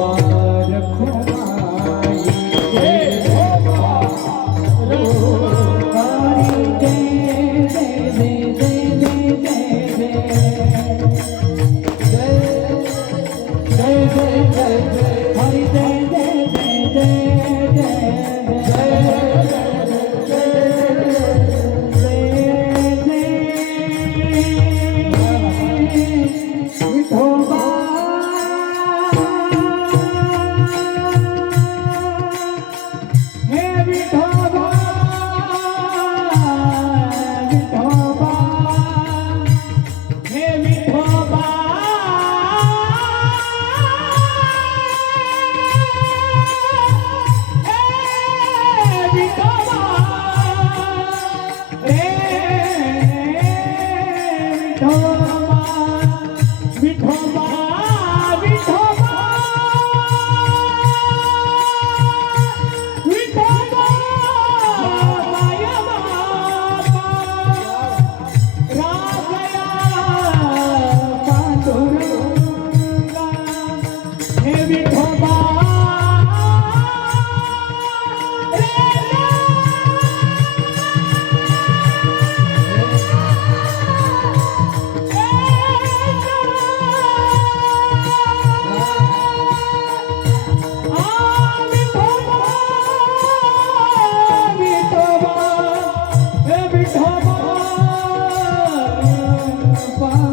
ખોવાય ખોવાય far.